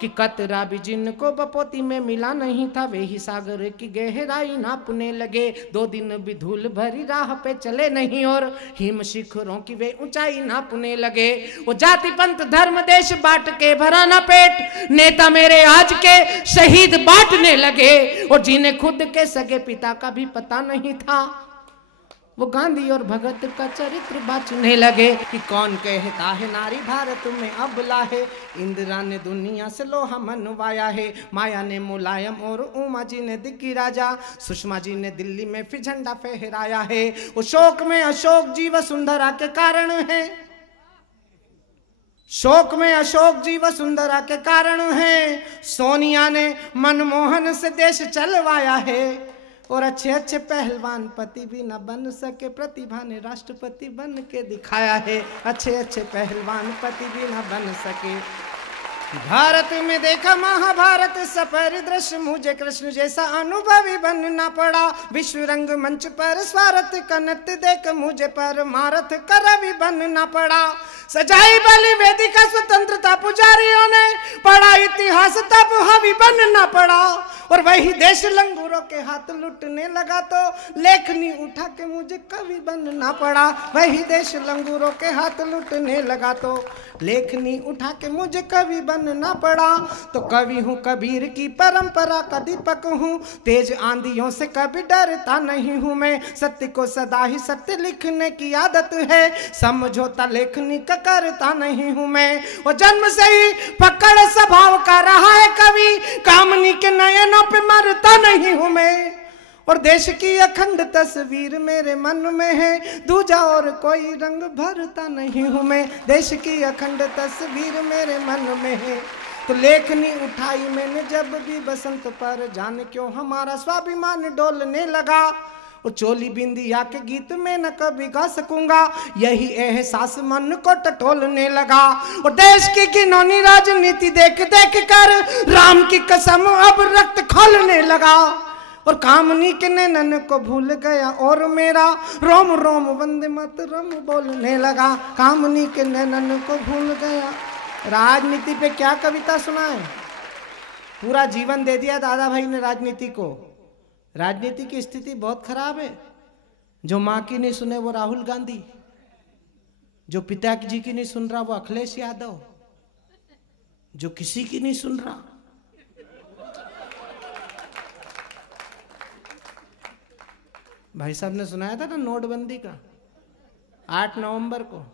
कि कतरा भी जिनको बपोती में मिला नहीं था, वे ही सागर की गहराई नापने लगे। 2 दिन भी धूल भरी राह पे चले नहीं और हिम शिखरों की वे ऊंचाई नापने लगे। वो जाति पंथ धर्म देश बांट के भरा ना पेट, नेता मेरे आज के शहीद बांटने लगे। और जिन्हें खुद के सगे पिता का भी पता नहीं था, वो गांधी और भगत का चरित्र बांचने लगे। कि कौन कहता है नारी भारत में अबला है, इंदिरा ने दुनिया से लोहा मनवाया है। माया ने मुलायम और उमा जी ने दिग्गी राजा, सुषमा जी ने दिल्ली में फिर झंडा फहराया है। वो शोक में अशोक जी वसुंधरा के कारण है, शोक में अशोक जी वसुंधरा के कारण है। सोनिया ने मनमोहन से देश चलवाया है। और अच्छे अच्छे पहलवान पति भी न बन सके, प्रतिभा ने राष्ट्रपति बन के दिखाया है। अच्छे अच्छे पहलवान पति भी न बन सके। भारत में देखा महाभारत सफर दृश्य, मुझे कृष्ण जैसा अनुभवी बनना पड़ा। विश्व रंग मंच पर स्वार्थ का नृत्य देख मुझे परमार्थ का रवि बनना पड़ा। सजाई बलि वेदिका स्वतंत्रता पुजारियों ने, पढ़ा इतिहास तब हवि बनना पड़ा। और वही देश लंगूरों के हाथ लुटने लगा तो लेखनी उठा के मुझे कवि बनना पड़ा। वही देश लंगूरों के हाथ लुटने लगा तो लेखनी उठा के मुझे कवि बनना पड़ा। तो कवि हूँ कबीर की परंपरा का दीपक हूँ, तेज आंधियों से कभी डरता नहीं हूँ मैं। सत्य को सदा ही सत्य लिखने की आदत है, समझौता लेखनी का करता नहीं हूँ मैं। और जन्म से ही पकड़ स्वभाव का रहा है कवि, कामनी के नयनों पे मरता नहीं हूँ मैं। और देश की अखंड तस्वीर मेरे मन में है, दूजा और कोई रंग भरता नहीं हूँ मैं। देश की अखंड तस्वीर मेरे मन में है। तो लेखनी उठाई मैंने जब भी बसंत पर, जाने क्यों हमारा स्वाभिमान डोलने लगा। और चोली बिंदिया के गीत में न कभी गा सकूंगा, यही एहसास मन को टटोलने लगा। और देश की घिनौनी राजनीति देख देख कर राम की कसम अब रक्त खोलने लगा। और कामनी के नैनन को भूल गया और मेरा रोम रोम वंदे मातरम बोलने लगा। कामनी के नैनन को भूल गया। राजनीति पे क्या कविता सुनाए, पूरा जीवन दे दिया दादा भाई ने राजनीति को। राजनीति की स्थिति बहुत खराब है। जो माँ की नहीं सुने वो राहुल गांधी, जो पिताजी की नहीं सुन रहा वो अखिलेश यादव, जो किसी की नहीं सुन रहा। भाई साहब ने सुनाया था ना नोटबंदी का, 8 नवंबर को।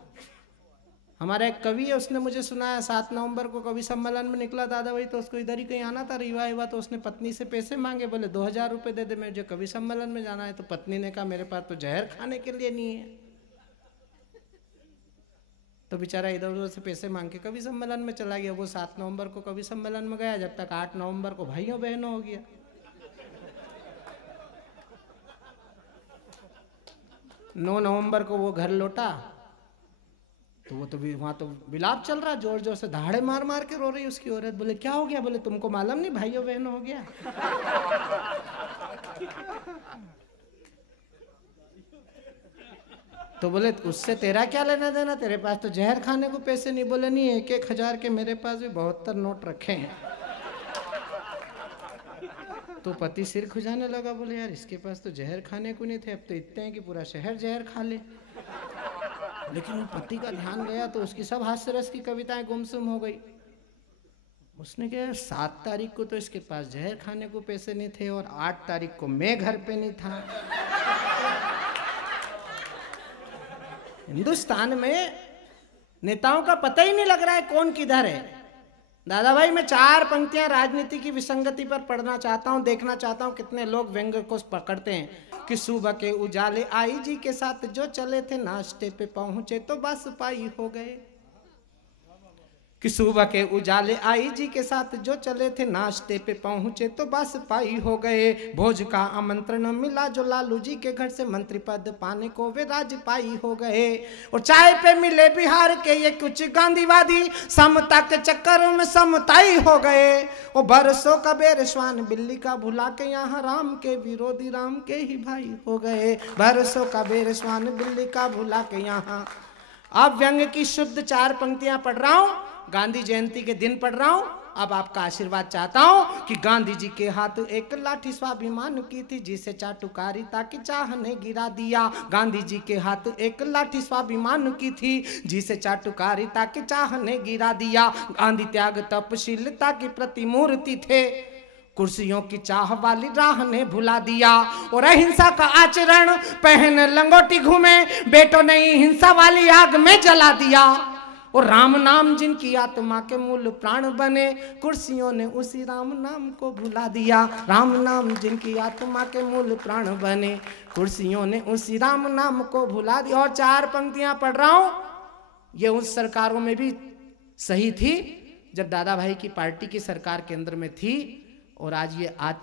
हमारा एक कवि है, उसने मुझे सुनाया 7 नवंबर को कवि सम्मेलन में निकला दादा भाई, तो उसको इधर ही कहीं आना था रिवा, तो उसने पत्नी से पैसे मांगे, बोले 2000 रुपये दे दे, मुझे कवि सम्मेलन में जाना है। तो पत्नी ने कहा मेरे पास तो जहर खाने के लिए नहीं है। तो बेचारा इधर उधर से पैसे मांग के कवि सम्मेलन में चला गया। वो 7 नवंबर को कवि सम्मेलन में गया, जब तक 8 नवंबर को भाइयों बहनों हो गया। 9 नवंबर को वो घर लौटा तो वो तो भी वहां तो विलाप चल रहा, जोर जोर से दहाड़े मार मार के रो रही उसकी औरत। बोले क्या हो गया? बोले तुमको मालूम नहीं भाइयों बहनों हो गया। तो बोले उससे तेरा क्या लेना देना, तेरे पास तो जहर खाने को पैसे नहीं। बोले नहीं, 1-1 हजार के मेरे पास भी 72 नोट रखे हैं। तो पति सिर खुजाने लगा, बोले यार इसके पास तो जहर खाने को नहीं थे, अब तो इतने हैं कि पूरा शहर जहर खा ले। लेकिन वो पति का ध्यान गया तो उसकी सब हास्य रस की कविताएं गुमसुम हो गई। उसने कहा 7 तारीख को तो इसके पास जहर खाने को पैसे नहीं थे और 8 तारीख को मैं घर पे नहीं था। हिंदुस्तान में नेताओं का पता ही नहीं लग रहा है कौन किधर है। दादा भाई मैं 4 पंक्तियां राजनीति की विसंगति पर पढ़ना चाहता हूं, देखना चाहता हूं कितने लोग व्यंग्य को पकड़ते हैं। कि सुबह के उजाले आई जी के साथ जो चले थे, नाश्ते पे पहुंचे तो बस पाई हो गए। कि सुबह के उजाले आई जी के साथ जो चले थे, नाश्ते पे पहुंचे तो बस पाई हो गए। भोज का आमंत्रण मिला जो लालू जी के घर से, मंत्री पद पाने को वे राजपाई हो गए। और चाय पे मिले बिहार के ये कुछ गांधीवादी, समता के चक्कर में समताई हो गए। और बरसों का बेरश्वान बिल्ली का भुला के यहाँ राम के विरोधी राम के ही भाई हो गए। बरसों का बेरश्वान बिल्ली का भुला के यहाँ। अब व्यंग्य की शुद्ध 4 पंक्तियां पढ़ रहा हूं, गांधी जयंती के दिन पढ़ रहा हूं। अब आपका आशीर्वाद चाहता हूं कि गांधी जी के हाथ एक लाठी स्वाभिमान की थी, जिसे चाटुकारिता की चाह ने गिरा दिया। गांधी जी के हाथ एक लाठी स्वाभिमान की थी, जिसे चाटुकारिता की चाह ने गिरा दिया। गांधी त्याग तपशीलता की प्रतिमूर्ति थे, कुर्सियों की चाह वाली राह ने भुला दिया। और अहिंसा का आचरण पहन लंगोटी घूमे, बेटों ने हिंसा वाली आग में जला दिया। और राम नाम जिनकी आत्मा के मूल प्राण बने, कुर्सियों ने उसी राम नाम को भुला दिया। राम नाम जिनकी आत्मा के मूल प्राण बने, कुर्सियों ने उसी राम नाम को भुला दिया। और 4 पंक्तियां पढ़ रहा हूं, ये उस सरकारों में भी सही थी जब दादा भाई की पार्टी की सरकार केंद्र में थी, और आज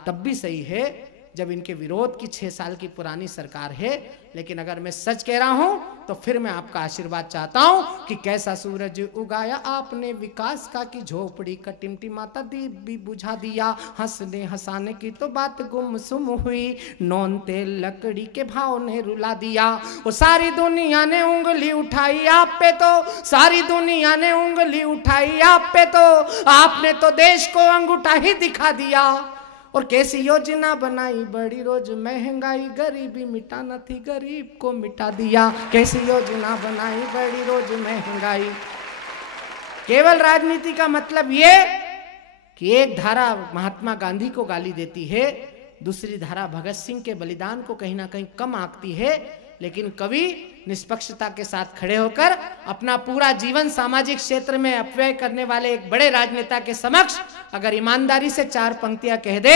तब भी सही है जब इनके विरोध की 6 साल की पुरानी सरकार है। लेकिन अगर मैं सच कह रहा हूं तो फिर मैं आपका आशीर्वाद चाहता हूं कि कैसा सूरज उगाया आपने विकास का, की झोपड़ी का टिमटिमाता दीप भी बुझा दिया। हंसने हंसाने की तो बात गुमसुम हुई, नौन तेल लकड़ी के भाव ने रुला दिया। वो सारी दुनिया ने उंगली उठाई आप पे, तो सारी दुनिया ने उंगली उठाई आप पे, तो आपने तो देश को अंगूठा ही दिखा दिया। और कैसी योजना बनाई बड़ी, रोज महंगाई गरीबी मिटाना थी, गरीब को मिटा दिया। कैसी योजना बनाई बड़ी, रोज महंगाई। केवल राजनीति का मतलब ये कि एक धारा महात्मा गांधी को गाली देती है, दूसरी धारा भगत सिंह के बलिदान को कहीं ना कहीं कम आंकती है। लेकिन कवि निष्पक्षता के साथ खड़े होकर अपना पूरा जीवन सामाजिक क्षेत्र में अपव्यय करने वाले एक बड़े राजनेता के समक्ष अगर ईमानदारी से 4 पंक्तियां कह दे,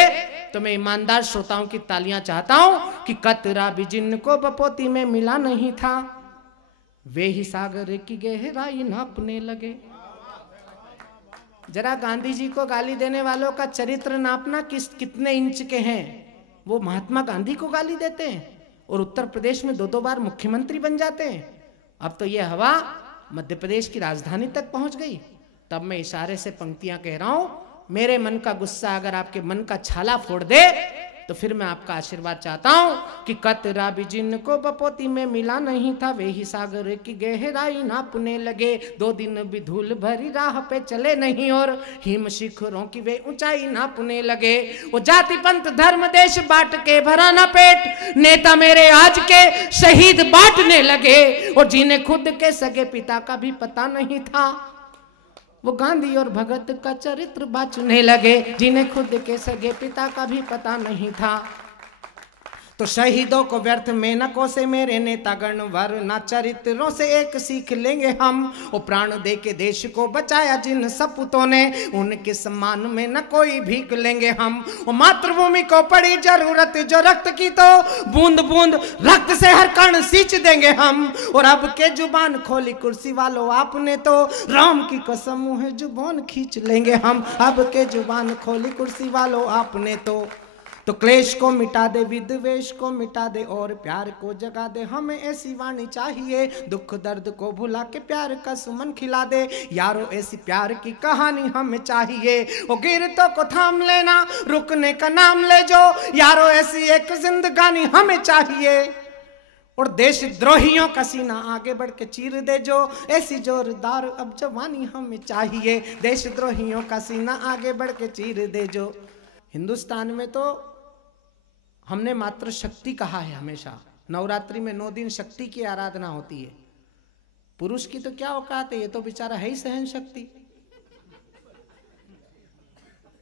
तो मैं ईमानदार श्रोताओं की तालियां चाहता हूं कि कतरा भी जिनको बपोती में मिला नहीं था, वे ही सागर की गहराई नापने लगे। जरा गांधी जी को गाली देने वालों का चरित्र नापना कितने इंच के हैं। वो महात्मा गांधी को गाली देते हैं और उत्तर प्रदेश में 2-2 बार मुख्यमंत्री बन जाते हैं। अब तो ये हवा मध्य प्रदेश की राजधानी तक पहुंच गई। तब मैं इशारे से पंक्तियां कह रहा हूं, मेरे मन का गुस्सा अगर आपके मन का छाला फोड़ दे तो फिर मैं आपका आशीर्वाद चाहता हूं कि कतरा भी जिनको बपोती में मिला नहीं था, वे ही सागर की गहराई नापने लगे। 2 दिन भी धूल भरी राह पे चले नहीं, और हिम शिखरों की वे ऊंचाई नापने लगे। वो जाति पंथ धर्म देश बांट के भरा ना पेट, नेता मेरे आज के शहीद बांटने लगे। और जिन्हें खुद के सगे पिता का भी पता नहीं था, वो गांधी और भगत का चरित्र बांचने लगे। जिन्हें खुद के सगे पिता का भी पता नहीं था, तो शहीदों को व्यर्थ में न कोसे मेरे नेतागण, वरना चरित्रों से एक सीख लेंगे हम। वो प्राण दे के देश को बचाया जिन सपूतों ने, उनके सम्मान में न कोई भीख लेंगे हम। वो मातृभूमि को पड़ी जरूरत जो रक्त की, तो बूंद बूंद रक्त से हर कण सींच देंगे हम। और अब के जुबान खोली कुर्सी वालों आपने, तो राम की कसम मुँह जुबान खींच लेंगे हम। अब के जुबान खोली कुर्सी वालों आपने, तो क्लेश को मिटा दे, विद्वेष को मिटा दे, और प्यार को जगा दे। हमें ऐसी वाणी चाहिए, दुख दर्द को भुला के प्यार का सुमन खिला दे। यारो ऐसी प्यार की कहानी हमें चाहिए, वो गिरतों को थाम लेना, रुकने का नाम ले जो। यारो ऐसी एक जिंदगानी हमें चाहिए, और देशद्रोहियों का सीना आगे बढ़ के चीर दे जो। ऐसी जोरदार अब जवानी हमें चाहिए, देशद्रोहियों का सीना आगे बढ़ के चीर दे जो। हिंदुस्तान में तो हमने मात्र शक्ति कहा है हमेशा। नवरात्रि में 9 दिन शक्ति की आराधना होती है। पुरुष की तो क्या औकात है, ये तो बेचारा है ही सहन शक्ति।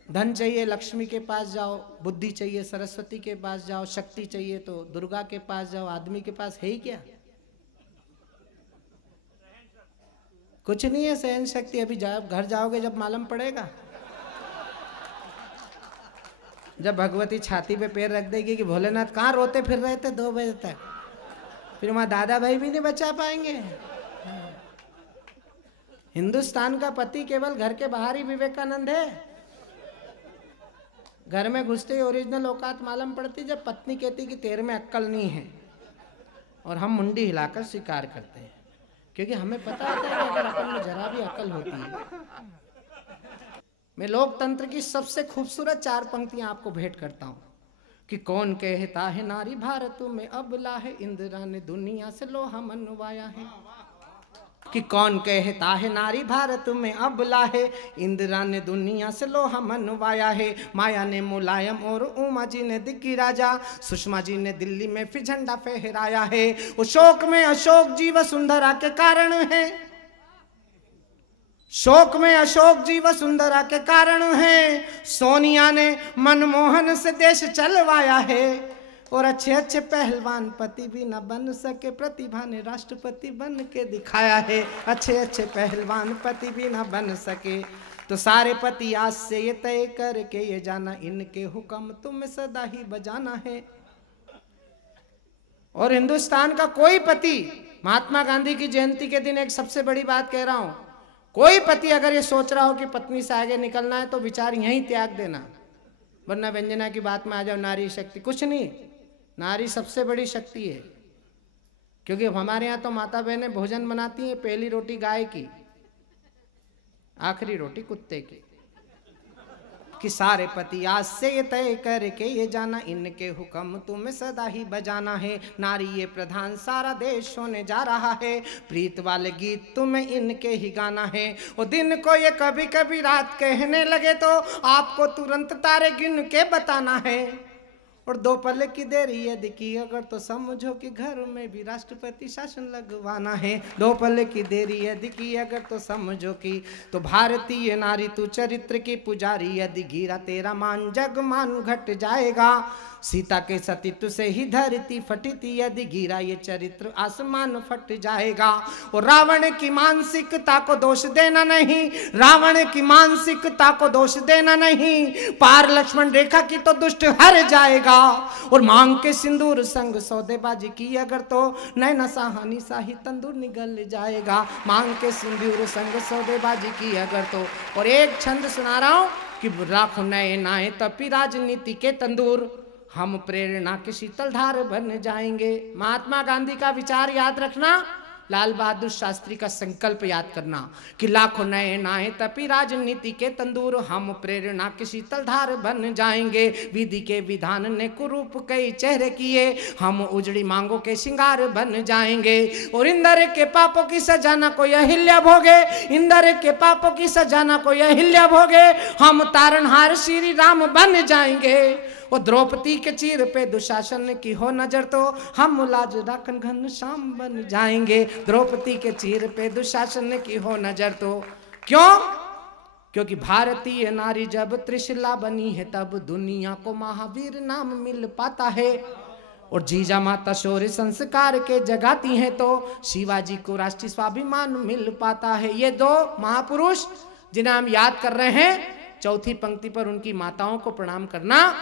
धन चाहिए लक्ष्मी के पास जाओ, बुद्धि चाहिए सरस्वती के पास जाओ, शक्ति चाहिए तो दुर्गा के पास जाओ। आदमी के पास है ही क्या? कुछ नहीं है सहन शक्ति। अभी घर जाओगे जब मालूम पड़ेगा, जब भगवती छाती पे पैर रख देगी कि भोलेनाथ कहाँ रोते फिर रहे थे 2 बजे तक, फिर वहां दादा भाई भी नहीं बचा पाएंगे। हिंदुस्तान का पति केवल घर के बाहर ही विवेकानंद है। घर में घुसते ही ओरिजिनल औकात मालूम पड़ती जब पत्नी कहती कि तेरे में अक्ल नहीं है, और हम मुंडी हिलाकर स्वीकार करते हैं, क्योंकि हमें पता होता है कि अगर अपन में जरा भी अक्ल होती है। मैं लोकतंत्र की सबसे खूबसूरत 4 पंक्तियां आपको भेंट करता हूं कि कौन कहता है नारी भारत में अबला है, इंदिरा ने दुनिया से लोहा मनवाया है। कि कौन कहता है नारी भारत में अबला है। इंदिरा ने दुनिया से लोहा मनवाया है, माया ने मुलायम और उमा जी ने दिग्गी राजा, सुषमा जी ने दिल्ली में फिर झंडा फहराया है। शोक में अशोक जी वसुंधरा के कारण है, शोक में अशोक जी वसुंधरा के कारण है। सोनिया ने मनमोहन से देश चलवाया है, और अच्छे अच्छे पहलवान पति भी न बन सके, प्रतिभा ने राष्ट्रपति बन के दिखाया है। अच्छे अच्छे पहलवान पति भी न बन सके, तो सारे पति आज से ये तय करके ये जाना, इनके हुक्म तुम्हें सदा ही बजाना है। और हिंदुस्तान का कोई पति, महात्मा गांधी की जयंती के दिन एक सबसे बड़ी बात कह रहा हूं, कोई पति अगर ये सोच रहा हो कि पत्नी से आगे निकलना है तो विचार यहीं त्याग देना, वरना व्यंजना की बात में आ जाओ नारी शक्ति। कुछ नहीं, नारी सबसे बड़ी शक्ति है। क्योंकि हमारे यहाँ तो माता बहनें भोजन बनाती हैं, पहली रोटी गाय की, आखिरी रोटी कुत्ते की। कि सारे पति आज से ये तय करके ये जाना, इनके हुक्म तुम्हें सदा ही बजाना है। नारी ये प्रधान सारा देश होने जा रहा है, प्रीत वाले गीत तुम्हें इनके ही गाना है। और दिन को ये कभी कभी रात कहने लगे तो आपको तुरंत तारे गिन के बताना है। और दो पल की देरी यदि की अगर तो समझो कि घर में भी राष्ट्रपति शासन लगवाना है। दो पल की देरी यदि की अगर तो समझो कि, तो भारतीय नारी तू चरित्र की पुजारी, यदि गिरा तेरा मान जग मान घट जाएगा। सीता के सतीत्व से ही धरती फटी थी, यदि गिरा ये चरित्र आसमान फट जाएगा। और रावण की मानसिकता को दोष देना नहीं, रावण की मानसिकता को दोष देना नहीं, पार लक्ष्मण रेखा की तो दुष्ट हर जाएगा। और मांग के सिंदूर संग सौदेबाजी की अगर तो नैना साहानी शाही तंदूर निगल जाएगा। मांग के सिंदूर संग सौदेबाजी की अगर तो, और एक छंद सुना रहा हूं कि राखो नए नाए तपी राजनीति के तंदूर, हम प्रेरणा के शीतल धार बन जाएंगे। महात्मा गांधी का विचार याद रखना, लाल बहादुर शास्त्री का संकल्प याद करना कि लाखों नए नाए तपी राजनीति के तंदूर, हम प्रेरणा के शीतल धार बन जाएंगे। विधि के विधान ने कुरूप कई चेहरे किए, हम उजड़ी मांगों के श्रृंगार बन जाएंगे। और इंद्र के पापों की सजा न कोई अहिल्या भोगे, इंद्र के पापों की सजा न कोई अहिल्या भोगे, हम तारणहार श्री राम बन जाएंगे। और द्रौपदी के चीर पे दुशासन की हो नजर तो हम लाज राखन घनश्याम बन जाएंगे। द्रौपदी के चीर पे दुशासन की हो नजर तो क्यों? क्योंकि भारतीय नारी जब त्रिशिला बनी है तब दुनिया को महावीर नाम मिल पाता है। और जीजा माता शौर्य संस्कार के जगाती हैं तो शिवाजी को राष्ट्रीय स्वाभिमान मिल पाता है। ये दो महापुरुष जिन्हें हम याद कर रहे हैं, चौथी पंक्ति पर उनकी माताओं को प्रणाम करना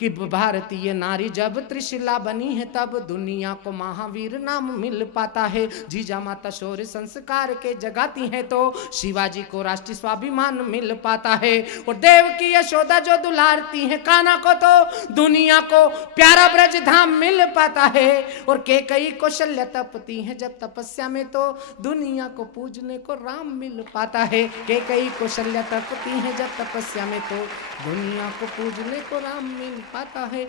कि भारतीय नारी जब त्रिशिला बनी है तब दुनिया को महावीर नाम मिल पाता है। जीजा माता शौर्य संस्कार के जगाती हैं तो शिवाजी को राष्ट्रीय स्वाभिमान मिल पाता है। और देव की यशोदा जो दुलारती हैं कान्हा को तो दुनिया को प्यारा ब्रज धाम मिल पाता है। और केकई कौशल्य तपती हैं जब तपस्या में तो दुनिया को पूजने को राम मिल पाता है। केकई कौशल्य तपती हैं जब तपस्या में तो दुनिया को पूजने को राम मिल पाता है।